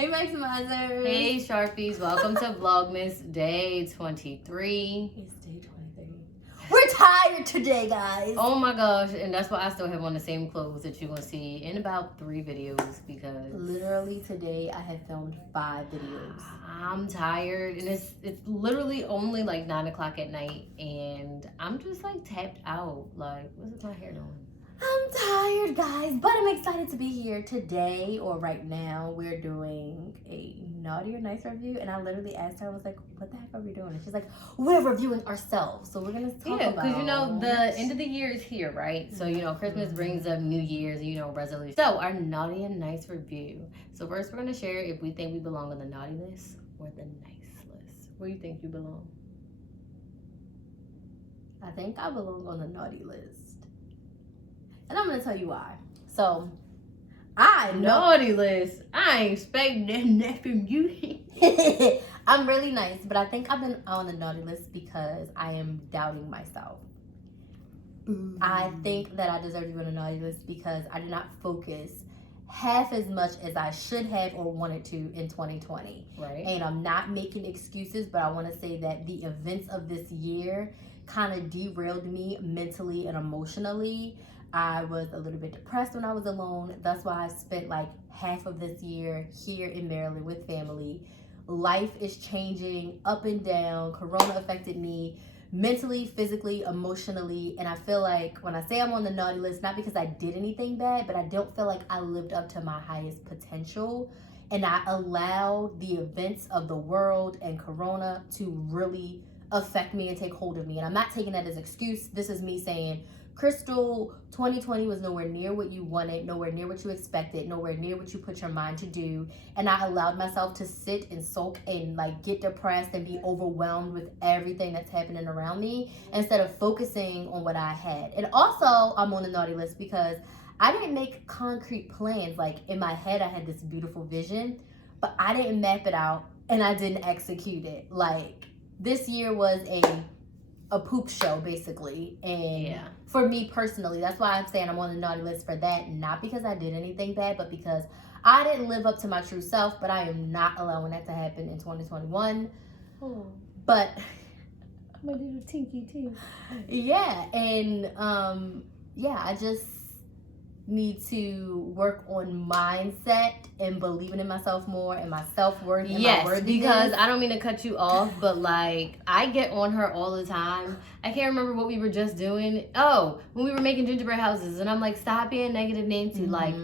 Hey, Maximizers. Hey, Sharpies. Welcome to Vlogmas Day 23. It's day 23. We're tired today, guys. Oh my gosh. And that's why I still have on the same clothes that you're going to see in about 3 videos because... Literally today, I have filmed 5 videos. I'm tired. And it's literally only like 9 o'clock at night. And I'm just like tapped out. Like, what's my hair doing? I'm tired, guys, but I'm excited to be here today, or right now. We're doing a naughty or nice review, and I literally asked her, I was like, what the heck are we doing? And she's like, we're reviewing ourselves, so we're going to talk about... because, you know, the end of the year is here, right? So, you know, Christmas brings up New Year's, you know, resolution. So, our naughty and nice review. So, first, we're going to share if we think we belong on the naughty list or the nice list. Where do you think you belong? I think I belong on the naughty list. And I'm going to tell you why. So, I know... Naughty list. I ain't expecting that from you. I'm really nice, but I think I've been on the naughty list because I am doubting myself. I think that I deserve to be on the naughty list because I did not focus half as much as I should have or wanted to in 2020. Right. And I'm not making excuses, but I want to say that the events of this year kind of derailed me mentally and emotionally. I was a little bit depressed when I was alone. That's why I spent like half of this year here in Maryland with family. Life is changing up and down. Corona affected me mentally, physically, emotionally. And I feel like when I say I'm on the naughty list, not because I did anything bad, but I don't feel like I lived up to my highest potential. And I allowed the events of the world and Corona to really affect me and take hold of me. And I'm not taking that as an excuse. This is me saying, Crystal, 2020 was nowhere near what you wanted, nowhere near what you expected, nowhere near what you put your mind to do. And I allowed myself to sit and sulk and like get depressed and be overwhelmed with everything that's happening around me instead of focusing on what I had. And also, I'm on the naughty list because I didn't make concrete plans. Like in my head, I had this beautiful vision, but I didn't map it out and I didn't execute it. Like this year was a poop show basically, and for me personally, that's why I'm saying I'm on the naughty list for that, not because I did anything bad, but because I didn't live up to my true self. But I am not allowing that to happen in 2021. But my little tinky too. Yeah, and I just need to work on mindset and believing in myself more and my self-worth and my worthiness. Because I don't mean to cut you off, but like I get on her all the time. I can't remember what we were just doing. Oh, when we were making gingerbread houses, and I'm like, stop being negative Nancy. Like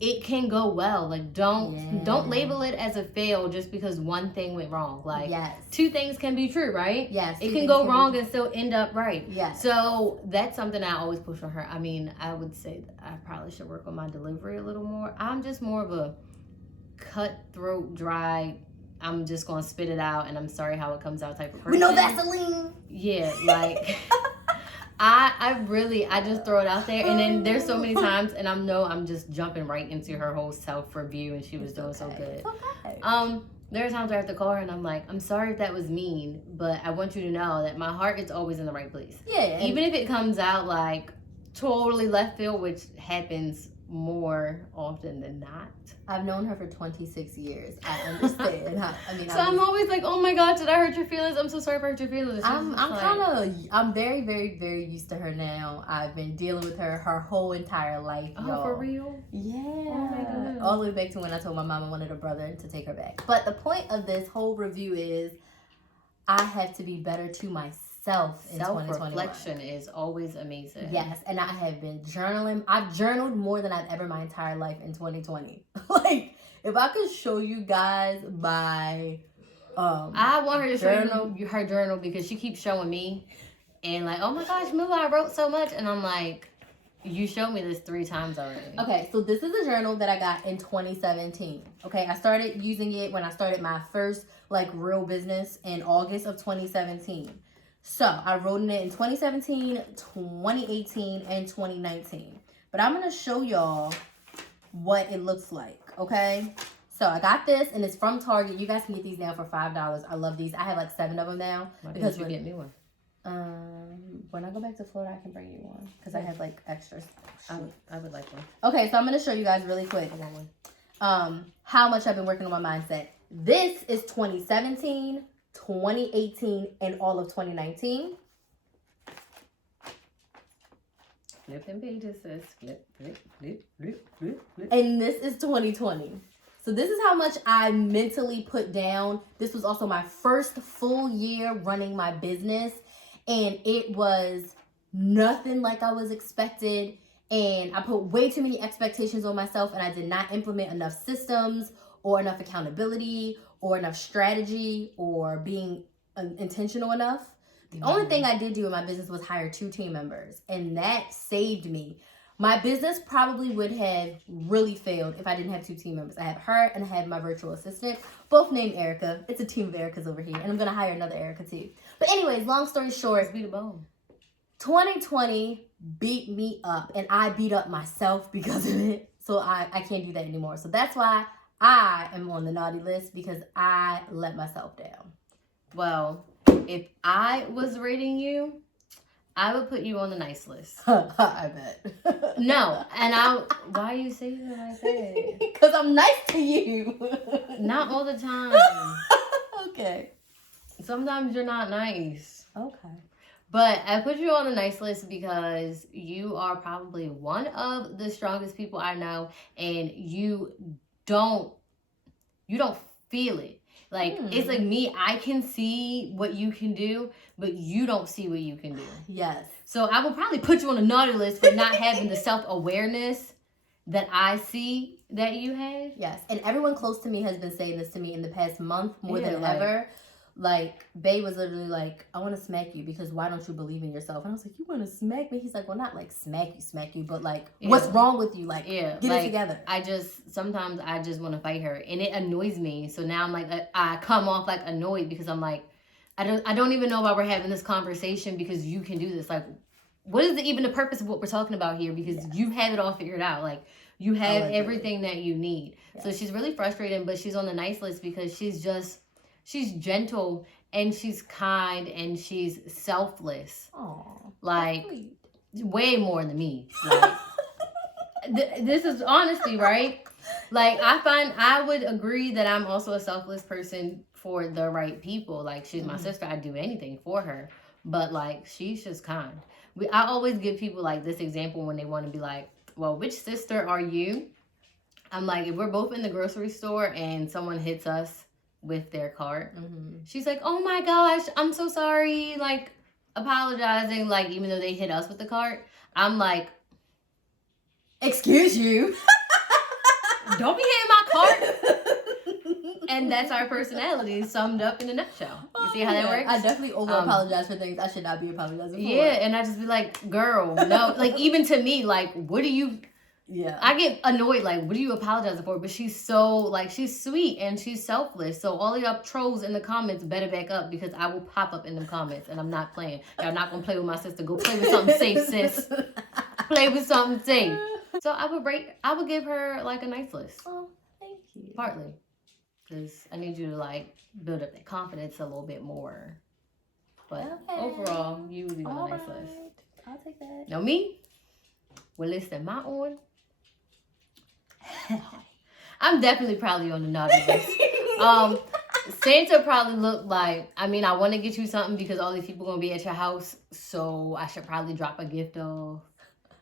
it can go well. Like don't label it as a fail just because one thing went wrong. Like 2 things can be true, right? Yes. It can go wrong and still end up right. Yes. So that's something I always push on her. I mean, I would say that I probably should work on my delivery a little more. I'm just more of a cutthroat, dry, I'm just gonna spit it out and I'm sorry how it comes out type of person. We know Vaseline. Yeah, like I just throw it out there, and then there's so many times, and I'm just jumping right into her whole self review, and she was doing so good. Okay. There are times where I have to call her, and I'm like, I'm sorry if that was mean, but I want you to know that my heart is always in the right place. Yeah. Even if it comes out like totally left field, which happens more often than not. I've known her for 26 years. I understand. I'm always like, oh my God, did I hurt your feelings? I'm so sorry if I hurt your feelings. I'm very, very, very used to her now. I've been dealing with her whole entire life, y'all. For real? Yeah. Oh my goodness. All the way back to when I told my mom I wanted a brother to take her back. But the point of this whole review is I have to be better to myself in 2021. Self-reflection is always amazing. Yes, and I have been journaling. I've journaled more than I've ever my entire life in 2020. Like, if I could show you guys my I want her to show you her journal because she keeps showing me and like, oh my gosh, Mila, I wrote so much, and I'm like, you showed me this 3 times already. Okay, so this is a journal that I got in 2017. Okay, I started using it when I started my first like real business in August of 2017. So I wrote in it in 2017, 2018, and 2019. But I'm going to show y'all what it looks like, okay? So I got this, and it's from Target. You guys can get these now for $5. I love these. I have like 7 of them now. Why didn't you get me one? When I go back to Florida, I can bring you one because I have like extras. I would like one. Okay, so I'm going to show you guys really quick. I want one. how much I've been working on my mindset. This is 2017, 2018, and all of 2019. Flip them pages, sis. Flip, flip, flip, flip, flip, flip. And this is 2020. So this is how much I mentally put down. This was also my first full year running my business. And it was nothing like I was expected. And I put way too many expectations on myself, and I did not implement enough systems or enough accountability or enough strategy or being intentional enough. The only thing I did do in my business was hire 2 team members, and that saved me. My business probably would have really failed if I didn't have 2 team members. I have her and I have my virtual assistant, both named Erica. It's a team of Ericas over here, and I'm going to hire another Erica too. But anyways, long story short, beat a bone. 2020 beat me up, and I beat up myself because of it. So I can't do that anymore. So that's why I am on the naughty list, because I let myself down. Well, if I was rating you, I would put you on the nice list. I bet. No, and why you say that like that? Because I'm nice to you. Not all the time. Okay. Sometimes you're not nice. Okay. But I put you on the nice list because you are probably one of the strongest people I know, and you don't feel it. Like, it's like me, I can see what you can do, but you don't see what you can do. Yes. So I would probably put you on the naughty list for not having the self-awareness that I see that you have. Yes. And everyone close to me has been saying this to me in the past month more than ever. Like, Bae was literally like, I want to smack you because why don't you believe in yourself? And I was like, you want to smack me? He's like, well, not like smack you, but like, what's wrong with you? Like, get it together. Sometimes I just want to fight her, and it annoys me. So now I'm like, I come off like annoyed because I'm like, I don't even know why we're having this conversation because you can do this. Like, what is even the purpose of what we're talking about here? Because you have it all figured out. Like, you have everything that you need. Yeah. So she's really frustrated, but she's on the nice list because she's gentle and she's kind and she's selfless. Aww, like way more than me. Like this is honesty, right? Like I would agree that I'm also a selfless person for the right people. Like she's my sister, I'd do anything for her. But like she's just kind. I always give people like this example when they want to be like, well, which sister are you? I'm like, if we're both in the grocery store and someone hits us with their cart, she's like, oh my gosh, I'm so sorry, like apologizing, like even though they hit us with the cart. I'm like, excuse you, don't be hitting my cart. And that's our personality summed up in a nutshell. You see how that works? I definitely over apologize for things I should not be apologizing for. Yeah, and I just be like, girl, no. Like even to me, like, what do you? Yeah. I get annoyed, like, what are you apologizing for? But she's so, like, she's sweet and she's selfless. So all of y'all trolls in the comments better back up because I will pop up in the comments and I'm not playing. Y'all not gonna play with my sister. Go play with something safe, sis. Play with something safe. So I would give her like a nice list. Oh, thank you. Partly. Because I need you to like build up that confidence a little bit more. But overall, you would be on a nice list. I'll take that. Now me? Well, listen, my own. I'm definitely probably on the naughty list. Santa probably looked like, I mean, I want to get you something because all these people going to be at your house. So I should probably drop a gift off.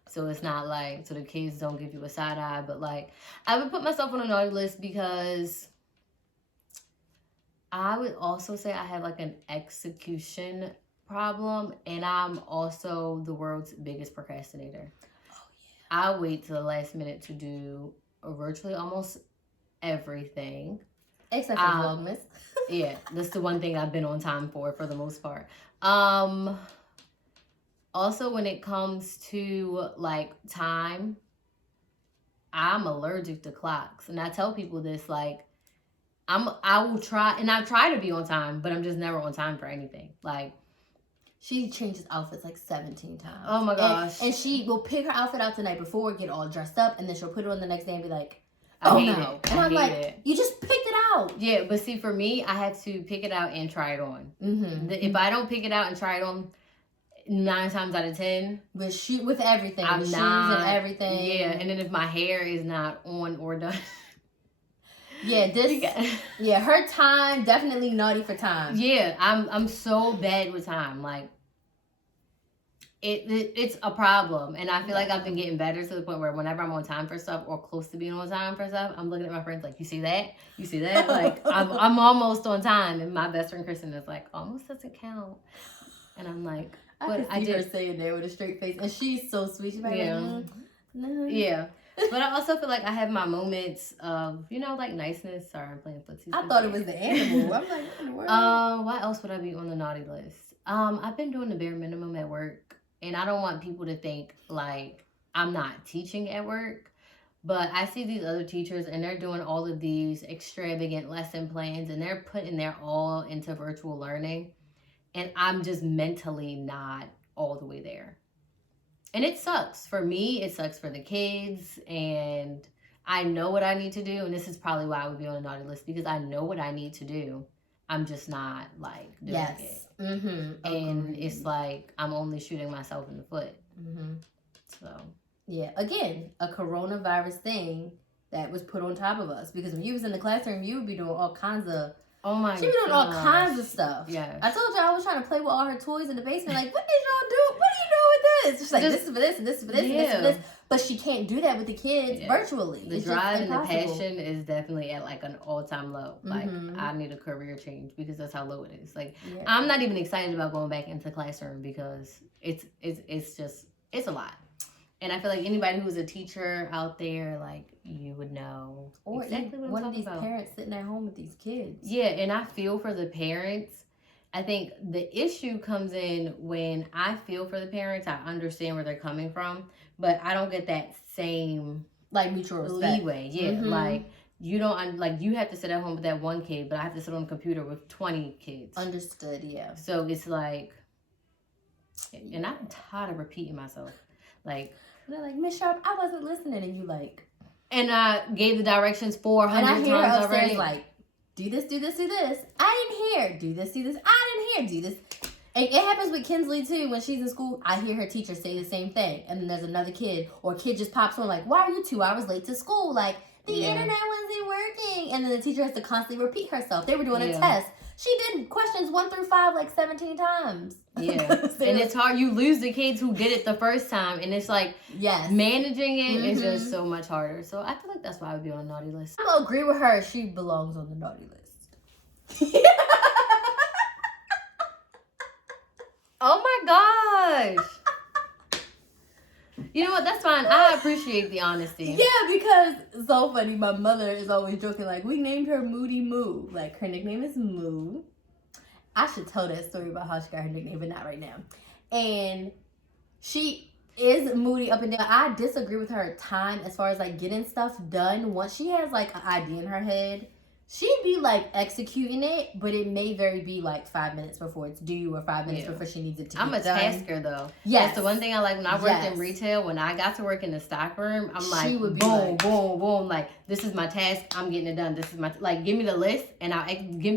So it's not like, so the kids don't give you a side eye. But like, I would put myself on a naughty list because I would also say I have like an execution problem. And I'm also the world's biggest procrastinator. Oh, yeah. I wait till the last minute to do virtually almost everything. Except for Vlogmas. Yeah, that's the one thing I've been on time for the most part. Also, when it comes to like time, I'm allergic to clocks. And I tell people this, like, I will try, and I try to be on time, but I'm just never on time for anything. Like, she changes outfits like 17 times. Oh my gosh. And she will pick her outfit out the night before, get all dressed up, and then she'll put it on the next day and be like, I hate it. And I'm like, you just picked it out. Yeah, but see, for me, I have to pick it out and try it on. If I don't pick it out and try it on, 9 times out of 10. With everything. I'm with not, shoes and everything. Yeah, and then if my hair is not on or done. Yeah, her time, definitely naughty for time. Yeah, I'm so bad with time. Like, it's a problem. And I feel like I've been getting better to the point where whenever I'm on time for stuff or close to being on time for stuff, I'm looking at my friends like, you see that? You see that? Like, I'm almost on time. And my best friend Kristen is like, almost doesn't count. And I'm like, I see her saying that with a straight face. And she's so sweet. She's like, yeah. But I also feel like I have my moments of, like niceness. Sorry, I'm playing footsie. I thought it was the animal. I'm like, what in the world? What else would I be on the naughty list? I've been doing the bare minimum at work. And I don't want people to think like I'm not teaching at work. But I see these other teachers and they're doing all of these extravagant lesson plans and they're putting their all into virtual learning. And I'm just mentally not all the way there. And it sucks. For me, it sucks for the kids. And I know what I need to do. And this is probably why I would be on a naughty list. Because I know what I need to do. I'm just not, like, doing it. Mm-hmm. And it's like, I'm only shooting myself in the foot. Mm-hmm. So. Yeah. Again, a coronavirus thing that was put on top of us. Because when you was in the classroom, you would be doing all kinds of... Oh my god. She be doing all kinds of stuff. Yeah. I told y'all I was trying to play with all her toys in the basement. Like, what did y'all do? What are you doing with this? She's like, this is for this and this is for this and this is for this. But she can't do that with the kids virtually. The drive and the passion is definitely at like an all-time low. Like, I need a career change because that's how low it is. Like, I'm not even excited about going back into the classroom because it's a lot. And I feel like anybody who's a teacher out there, like, you would know or exactly what I'm one talking of these about. parents sitting at home with these kids. Yeah, and I feel for the parents. I think the issue comes in when I feel for the parents. I understand where they're coming from, but I don't get that same like mutual respect. Leeway. Yeah, like you don't like you have to sit at home with that one kid, but I have to sit on the computer with 20 kids. Understood. Yeah. So it's like, and I'm tired of repeating myself. Like, they're like, Miss Sharp, I wasn't listening, and you like. And I gave the directions 400 and I hear times her upstairs already. Like, do this, do this, do this. I didn't hear. Do this, do this. I didn't hear. Do this. And it happens with Kinsley too. When she's in school, I hear her teacher say the same thing. And then there's another kid or a kid just pops on like, why are you 2 hours late to school? Like, the internet wasn't working. And then the teacher has to constantly repeat herself. They were doing a test. She did questions 1 through 5 like 17 times. Yeah. And it's hard. You lose the kids who did it the first time. And it's like, managing it is just so much harder. So I feel like that's why I would be on a naughty list. I'm gonna agree with her. She belongs on the naughty list. Oh my gosh. You know what? That's fine. I appreciate the honesty. Yeah, because it's so funny. My mother is always joking, like, we named her Moody Moo. Like, her nickname is Moo. I should tell that story about how she got her nickname, but not right now. And she is moody up and down. I disagree with her time as far as, like, getting stuff done. Once she has, like, an idea in her head, she'd be, like, executing it, but it may very be, like, 5 minutes before it's due or 5 minutes before she needs it to be done. I'm a tasker, though. Yes. That's the one thing I like. When I worked in retail, when I got to work in the stock room, I'm like, boom, boom, boom. Like, this is my task. I'm getting it done. This is my, like, give me the list, and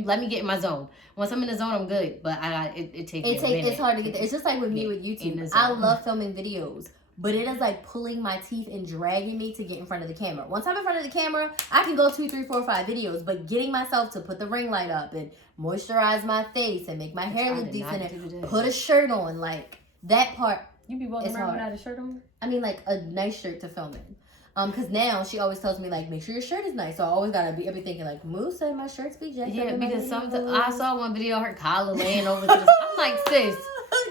let me get in my zone. Once I'm in the zone, I'm good, but it takes me a minute. It's hard to get there. It's just like with me with YouTube. I love filming videos. But it is like pulling my teeth and dragging me to get in front of the camera. Once I'm in front of the camera, I can go 2, 3, 4, 5 videos. But getting myself to put the ring light up and moisturize my face and make my hair look decent and put a shirt on, like that part. You be walking around without a shirt on? I mean, like a nice shirt to film in. Because now she always tells me, like, make sure your shirt is nice. So I always gotta be thinking, like, Moose said my shirts be jacked. Yeah, because sometimes I saw one video of her collar laying over to the. I'm like, sis,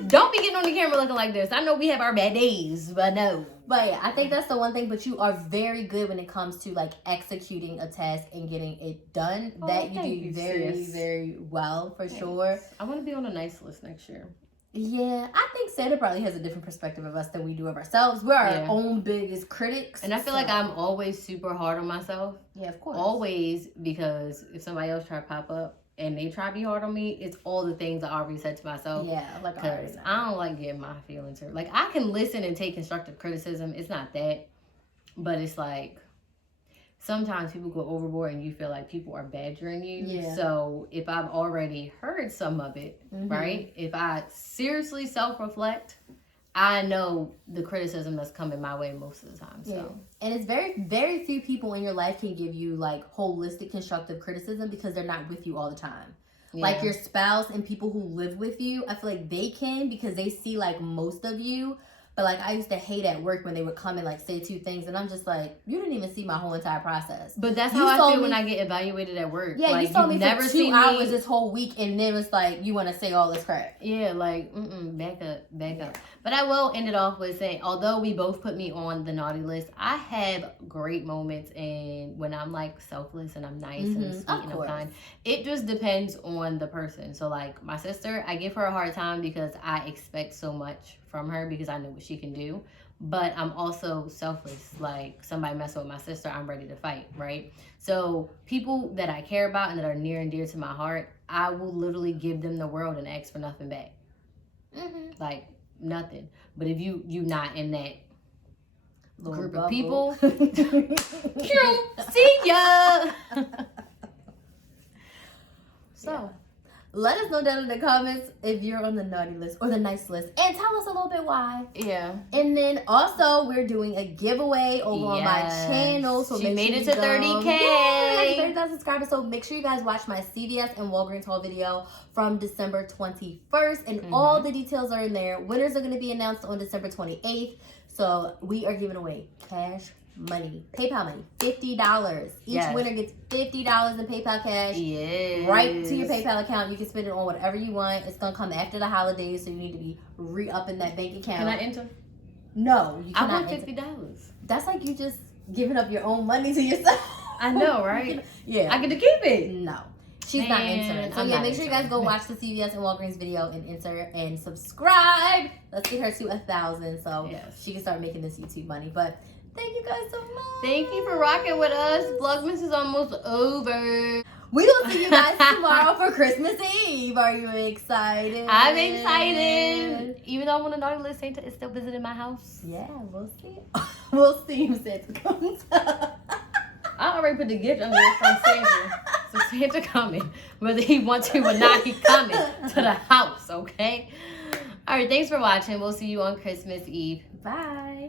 don't be getting on the camera looking like this. I know we have our bad days, but no. But yeah, I think that's the one thing. But you are very good when it comes to like executing a task and getting it done. That you do very, very well for sure. I want to be on a nice list next year. Yeah, I think Santa probably has a different perspective of us than we do of ourselves. We're our own biggest critics. And I feel like I'm always super hard on myself. Yeah, of course. Always, because if somebody else try to pop up and they try to be hard on me, it's all the things I already said to myself. Yeah, like because I don't like getting my feelings hurt. Like, I can listen and take constructive criticism. It's not that. But it's like, sometimes people go overboard and you feel like people are badgering you. Yeah. So if I've already heard some of it, right? If I seriously self-reflect, I know the criticism that's coming my way most of the time. So. Yeah. And it's very, very few people in your life can give you like holistic constructive criticism because they're not with you all the time. Yeah. Like your spouse and people who live with you, I feel like they can because they see like most of you. But like I used to hate at work when they would come and like say 2 things, and I'm just like, you didn't even see my whole entire process. But that's how I feel when I get evaluated at work. Yeah, like, you saw me for 2 hours this whole week, and then it's like you want to say all this crap. Yeah, like back up. But I will end it off with saying, although we both put me on the naughty list, I have great moments and when I'm like selfless and I'm nice and sweet and I'm kind. It just depends on the person. So like my sister, I give her a hard time because I expect so much from her because I know what she can do. But I'm also selfless. Like somebody mess with my sister, I'm ready to fight, right? So people that I care about and that are near and dear to my heart, I will literally give them the world and ask for nothing back. Like nothing. But if you not in that group of people, see ya. So let us know down in the comments if you're on the naughty list or the nice list, and tell us a little bit why. Yeah. And then also we're doing a giveaway over on my channel. So she made it to 30K. Yeah, 30,000 subscribers. So make sure you guys watch my CVS and Walgreens haul video from December 21st, and all the details are in there. Winners are going to be announced on December 28th. So we are giving away cash money, PayPal money, $50. Each winner gets $50 in PayPal cash. Right to your PayPal account. You can spend it on whatever you want. It's gonna come after the holidays, so you need to be re-upping that bank account. Can I enter? No, you cannot. I want $50. That's like you just giving up your own money to yourself. I know, right? Yeah, I get to keep it. No. She's not entering. So yeah, make sure you guys go watch the CVS and Walgreens video and enter and subscribe. Let's get her to 1,000 so she can start making this YouTube money. But thank you guys so much. Thank you for rocking with us. Vlogmas is almost over. We will see you guys tomorrow for Christmas Eve. Are you excited? I'm excited. Even though I'm on the naughty list, Santa is still visiting my house. Yeah, we'll see. We'll see if Santa comes. I already put the gift under there from Santa. So Santa coming. Whether he wants to or not, he's coming to the house, okay? All right, thanks for watching. We'll see you on Christmas Eve. Bye.